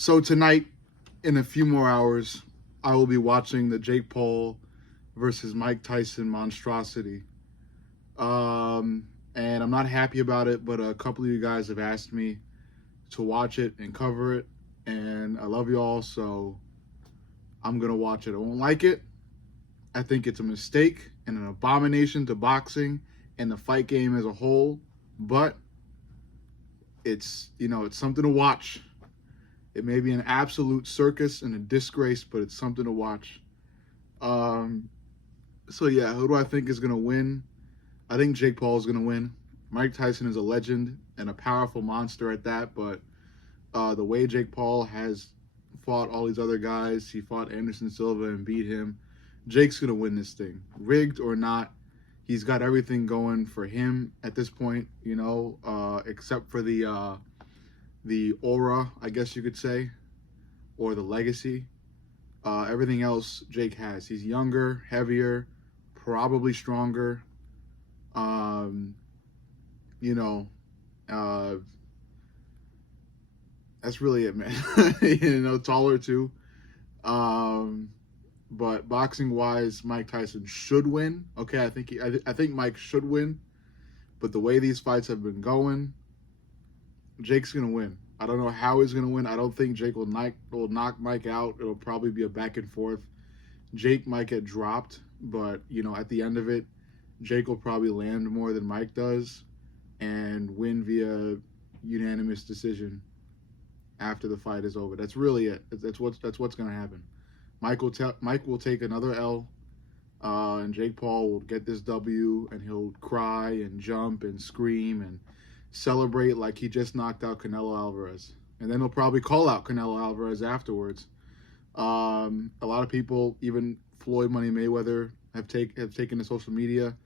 So tonight, in a few more hours, I will be watching the Jake Paul versus Mike Tyson monstrosity. And I'm not happy about it, but a couple of you guys have asked me to watch it and cover it, and I love you all, so I'm gonna watch it. I won't like it. I think it's a mistake and an abomination to boxing and the fight game as a whole, but it's something to watch. It may be an absolute circus and a disgrace, but it's something to watch. Um, so yeah, who do I think is gonna win? I think Jake Paul is gonna win. Mike Tyson is a legend and a powerful monster at that, but the way Jake Paul has fought all these other guys, he fought Anderson Silva and beat him. Jake's gonna win this thing, rigged or not. He's got everything going for him at this point, except for the aura, I guess you could say, or the legacy. Everything else Jake has. He's younger, heavier, probably stronger. Um, you know, uh, that's really it, man. Taller too. Um, but boxing wise, Mike Tyson should win. Okay, I think Mike should win. But the way these fights have been going, Jake's gonna win. I don't know how he's gonna win. I don't think Jake will knock Mike out. It'll probably be a back and forth. Jake might get dropped, but at the end of it, Jake will probably land more than Mike does and win via unanimous decision after the fight is over. That's really it. That's what's gonna happen. Mike will take another L, and Jake Paul will get this W, and he'll cry and jump and scream and celebrate like he just knocked out Canelo Alvarez. And then he'll probably call out Canelo Alvarez afterwards. A lot of people, even Floyd Money Mayweather, have taken to social media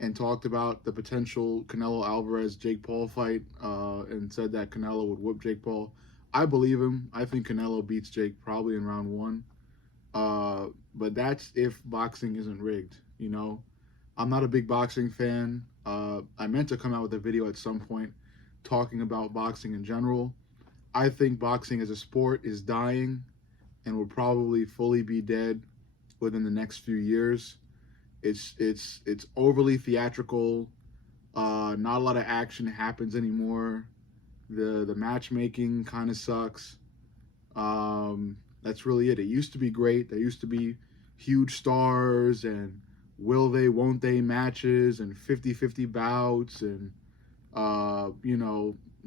and talked about the potential Canelo Alvarez Jake Paul fight, and said that Canelo would whoop Jake Paul. I believe him. I think Canelo beats Jake probably in round one. But that's if boxing isn't rigged. I'm not a big boxing fan. I meant to come out with a video at some point talking about boxing in general. I think boxing as a sport is dying and will probably fully be dead within the next few years. It's overly theatrical. Not a lot of action happens anymore. The matchmaking kind of sucks. That's really it. It used to be great. There used to be huge stars and will they, won't they matches and 50-50 bouts and,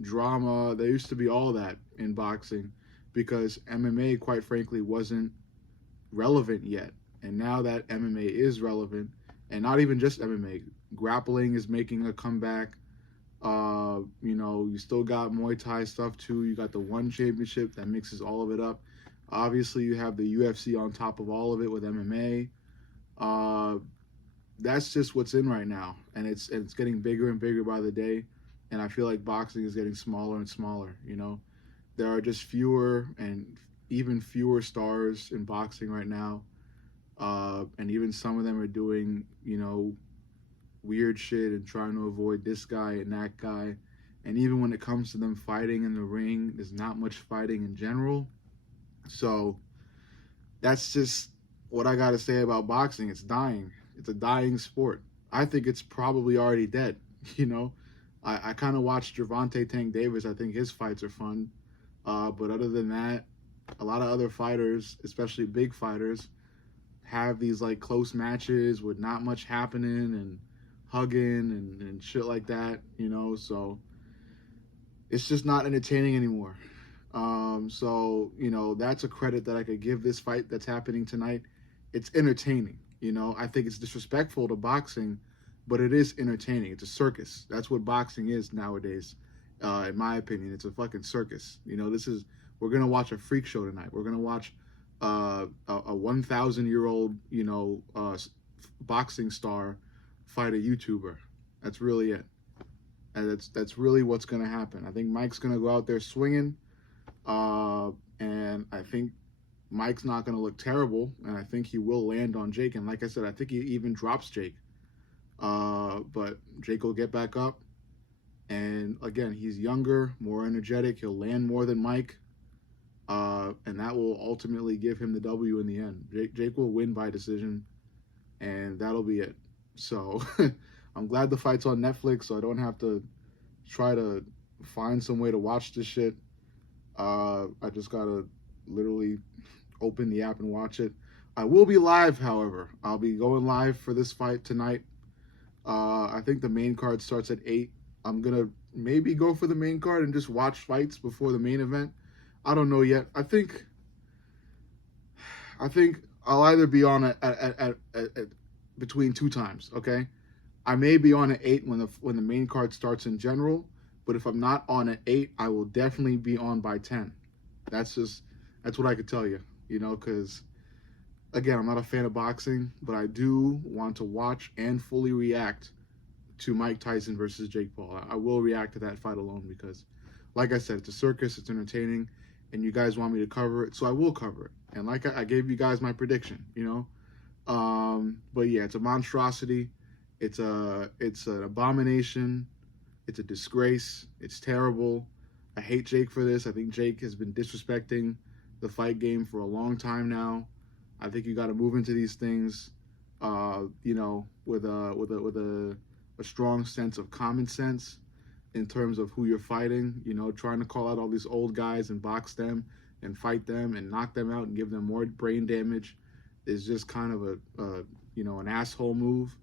drama. There used to be all that in boxing because MMA, quite frankly, wasn't relevant yet. And now that MMA is relevant, and not even just MMA, grappling is making a comeback. You still got Muay Thai stuff too. You got the One Championship that mixes all of it up. Obviously, you have the UFC on top of all of it with MMA. That's just what's in right now, and it's getting bigger and bigger by the day. And I feel like boxing is getting smaller and smaller. There are just fewer and even fewer stars in boxing right now, and even some of them are doing weird shit and trying to avoid this guy and that guy. And even when it comes to them fighting in the ring, there's not much fighting in general. So that's just what I got to say about boxing. It's dying. It's a dying sport. I think it's probably already dead. I kind of watched Gervonta Tank Davis. I think his fights are fun. But other than that, a lot of other fighters, especially big fighters, have these like close matches with not much happening and hugging and shit like that, so it's just not entertaining anymore. So that's a credit that I could give this fight that's happening tonight. It's entertaining. I think it's disrespectful to boxing, but it is entertaining. It's a circus. That's what boxing is nowadays. In my opinion, it's a fucking circus. We're gonna watch a freak show tonight. We're gonna watch a 1,000-year-old boxing star fight a YouTuber. That's really it. And that's really what's gonna happen. I think Mike's gonna go out there swinging, and I think Mike's not gonna look terrible, and I think he will land on Jake. And like I said, I think he even drops Jake. But Jake will get back up, and again, he's younger, more energetic. He'll land more than Mike. and that will ultimately give him the W in the end. Jake will win by decision, and that'll be it. So I'm glad the fight's on Netflix, so I don't have to try to find some way to watch this shit. I just gotta literally open the app and watch it. I will be live, however. I'll be going live for this fight tonight. I think the main card starts at 8. I'm gonna maybe go for the main card and just watch fights before the main event. I don't know yet. I think I'll either be on at between 2 times. Okay, I may be on at 8 when the main card starts in general. But if I'm not on at 8, I will definitely be on by 10. That's what I could tell you. You know, because again, I'm not a fan of boxing, but I do want to watch and fully react to Mike Tyson versus Jake Paul. I will react to that fight alone because, like I said, it's a circus, it's entertaining, and you guys want me to cover it, so I will cover it. And like I gave you guys my prediction, you know. But yeah, it's a monstrosity. It's an abomination. It's a disgrace. It's terrible. I hate Jake for this. I think Jake has been disrespecting the fight game for a long time now. I think you got to move into these things, you know, with a strong sense of common sense in terms of who you're fighting. You know, trying to call out all these old guys and box them and fight them and knock them out and give them more brain damage is just kind of a you know, an asshole move.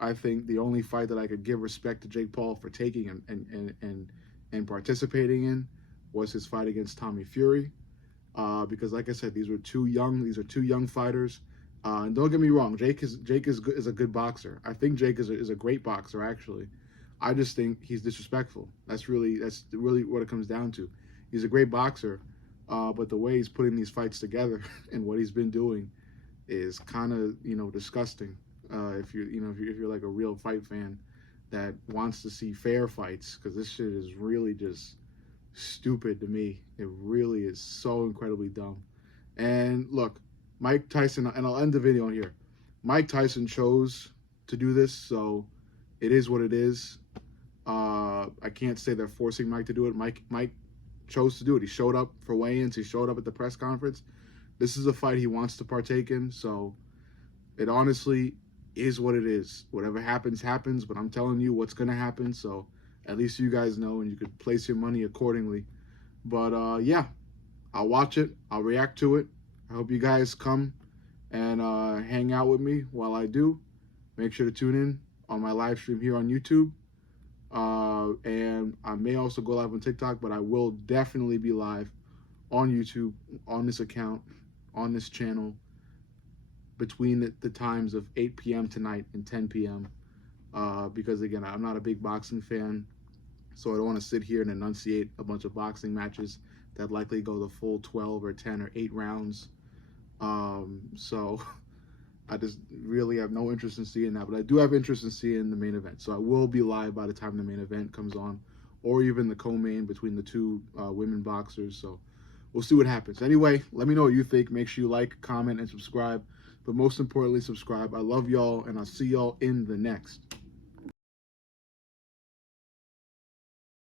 I think the only fight that I could give respect to Jake Paul for taking and participating in was his fight against Tommy Fury. Because like I said, these are two young fighters. And don't get me wrong, Jake is a good boxer. I think Jake is a great boxer, actually. I just think he's disrespectful. That's really what it comes down to. He's a great boxer, but the way he's putting these fights together and what he's been doing is kind of, you know, disgusting. If you're like a real fight fan that wants to see fair fights, because this shit is really just stupid to me. It really is so incredibly dumb. And look, Mike Tyson, and I'll end the video here. Mike Tyson chose to do this, so it is what it is. I can't say they're forcing Mike to do it. Mike chose to do it. He showed up for weigh-ins. He showed up at the press conference. This is a fight he wants to partake in, so it honestly is what it is. Whatever happens, happens, but I'm telling you what's going to happen, so at least you guys know and you could place your money accordingly. But yeah, I'll watch it. I'll react to it. I hope you guys come and hang out with me while I do. Make sure to tune in on my live stream here on YouTube. And I may also go live on TikTok, but I will definitely be live on YouTube, on this account, on this channel, between the times of 8 p.m. tonight and 10 p.m. Because again, I'm not a big boxing fan, so I don't want to sit here and enunciate a bunch of boxing matches that likely go the full 12 or 10 or 8 rounds. So I just really have no interest in seeing that, but I do have interest in seeing the main event. So I will be live by the time the main event comes on, or even the co-main between the two women boxers. So we'll see what happens. Anyway, let me know what you think. Make sure you like, comment, and subscribe. But most importantly, subscribe. I love y'all, and I'll see y'all in the next.